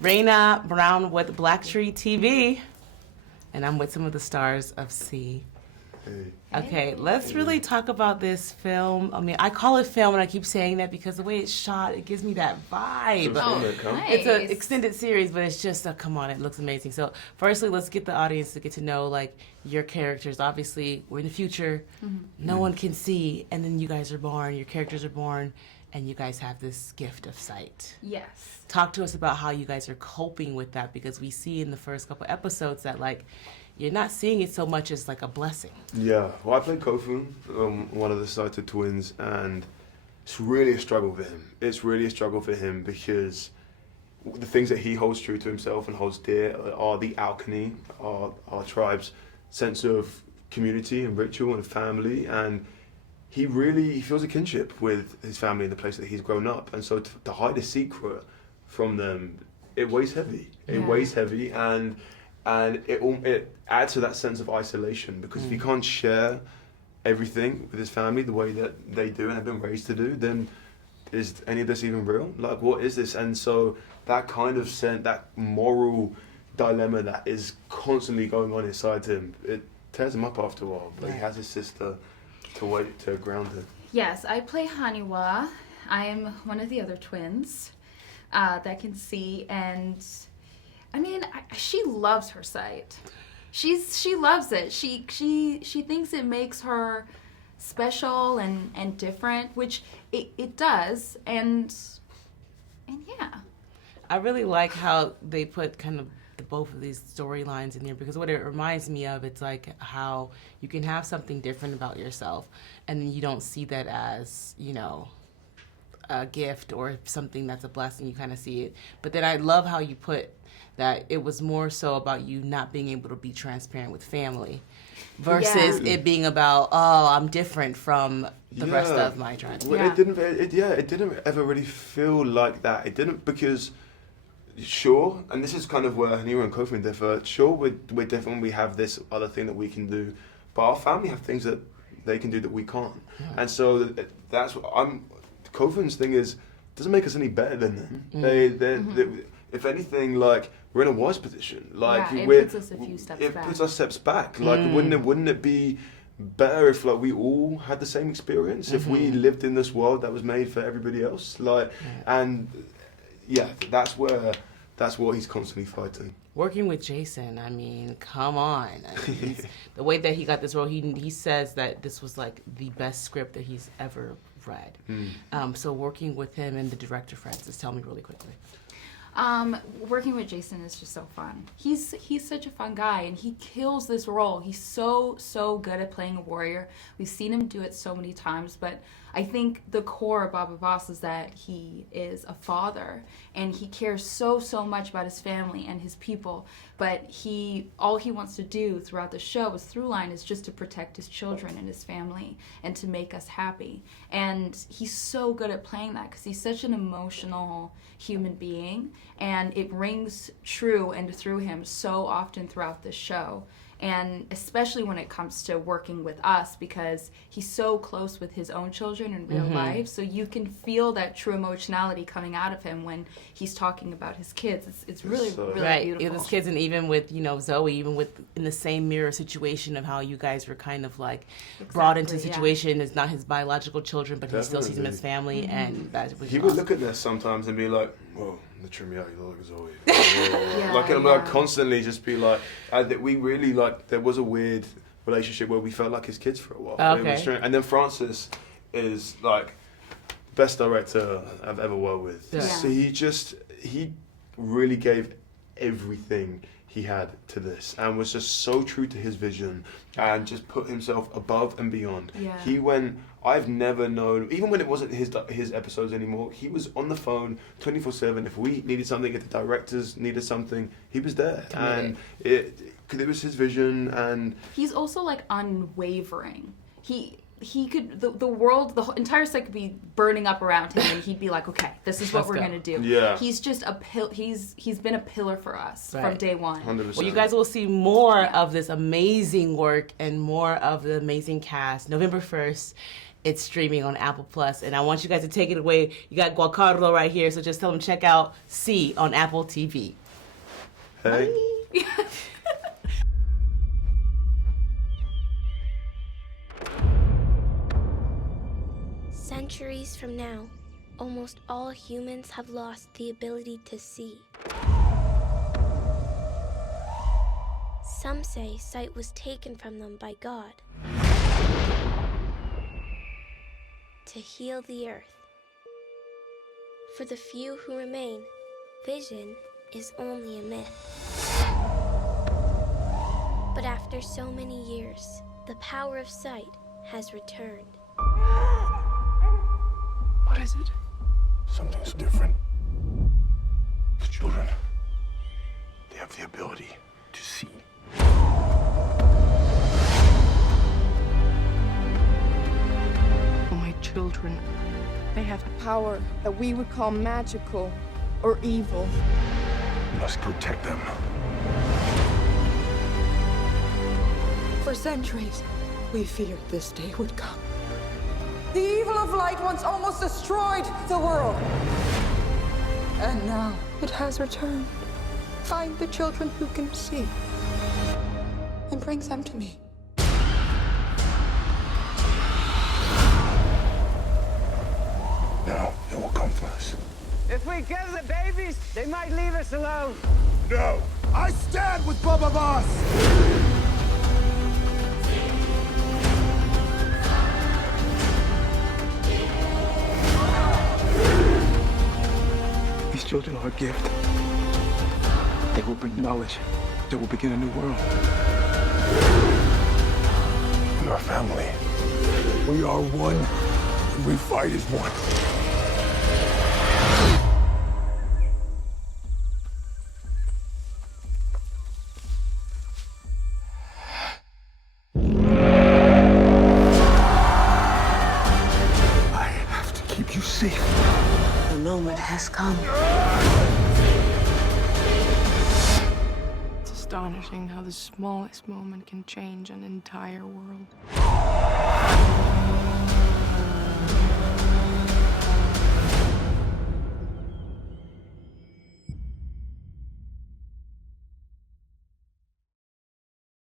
Raina Brown with Black Tree TV, and I'm with some of the stars of C. Hey. Okay, let's really talk about this film. I mean, I call it film, and I keep saying that because the way it's shot, it gives me that vibe. Nice. It's an extended series, but it's just, come on, it looks amazing. So, firstly, let's get the audience to get to know, like, your characters. Obviously, we're in the future. No one can see, and then you guys are born, your characters are born, and you guys have this gift of sight. Yes. Talk to us about how you guys are coping with that, because we see in the first couple episodes that, like, you're not seeing it so much as like a blessing. Yeah, well, I played Kofu, one of the sighted twins, and it's really a struggle for him. It's really a struggle for him because the things that he holds true to himself and holds dear are the alchemy, our tribe's sense of community and ritual and family, and he feels a kinship with his family and the place that he's grown up, and so to hide a secret from them, it weighs heavy. It weighs heavy, and it adds to that sense of isolation, because if he can't share everything with his family the way that they do and have been raised to do, then is any of this even real? Like, what is this? And so that kind of that moral dilemma that is constantly going on inside him, it tears him up after a while. But he has his sister to ground him. Yes, I play Haniwa. I am one of the other twins that can see, and I mean, she loves her sight. She loves it. She thinks it makes her special and different, which it does. And yeah. I really like how they put kind of both of these storylines in here, because what it reminds me of, it's like how you can have something different about yourself, and then you don't see that as, you know, a gift or something that's a blessing. You kind of see it. But then I love how you put that it was more so about you not being able to be transparent with family versus it being about, oh, I'm different from the rest of my tribe. Well, it didn't ever really feel like that. It didn't, because sure, and this is kind of where Haniwa and Kofi differ, sure, we're different, we have this other thing that we can do, but our family have things that they can do that we can't. And so that's what Kofi's thing is, doesn't make us any better than them. They if anything, like, we're in a worse position. Like, it puts us a few steps back. It puts us steps back. Like, wouldn't it be better if, like, we all had the same experience? If we lived in this world that was made for everybody else? Like, and that's what he's constantly fighting. Working with Jason, I mean, come on. I mean, the way that he got this role, he says that this was like the best script that he's ever read. So working with him and the director, Francis, tell me really quickly. Working with Jason is just so fun. He's such a fun guy, and he kills this role. He's so good at playing a warrior. We've seen him do it so many times, but I think the core of Baba Boss is that he is a father, and he cares so much about his family and his people, but all he wants to do throughout the show, his through line, is just to protect his children and his family and to make us happy. And he's so good at playing that because he's such an emotional human being, and it rings true and through him so often throughout the show. And especially when it comes to working with us, because he's so close with his own children in real life, so you can feel that true emotionality coming out of him when he's talking about his kids. It's really beautiful. Yeah, his kids, and even with, you know, Zoe, even with in the same mirror situation of how you guys were kind of like brought into a situation. It's not his biological children, but he still sees them as family, and that was he would look at this sometimes and be like, whoa, they trim me out, you look like Zoe. Like, and I'm like constantly just be like, that we really, like, there was a weird relationship where we felt like his kids for a while. Okay. And then Francis is like best director I've ever worked with. Yeah. So he really gave everything he had to this, and was just so true to his vision, and just put himself above and beyond. I've never known, even when it wasn't his episodes anymore, he was on the phone 24/7. If we needed something, if the directors needed something, he was there. And it was his vision, and he's also like unwavering. He could, the world, the entire set could be burning up around him, and he'd be like, okay, this is what we're gonna do. Yeah. He's just he's been a pillar for us from day one. 100%. Well, you guys will see more of this amazing work and more of the amazing cast November 1st. it's streaming on Apple Plus. And I want you guys to take it away. You got Guacarlo right here, so just tell them check out C on Apple TV. Hey. Centuries from now, almost all humans have lost the ability to see. Some say sight was taken from them by God to heal the earth. For the few who remain, vision is only a myth. But after so many years, the power of sight has returned. What is it? Something's different. The children, they have the ability to see. Oh, my children. They have a power that we would call magical or evil. We must protect them. For centuries, we feared this day would come. The evil of light once almost destroyed the world. And now it has returned. Find the children who can see and bring them to me. Now it will come for us. If we kill the babies, they might leave us alone. No! I stand with Baba Boss! These children are a gift. They will bring knowledge. They will begin a new world. We are family. We are one, and we fight as one. I have to keep you safe. The moment has come. It's astonishing how the smallest moment can change an entire world.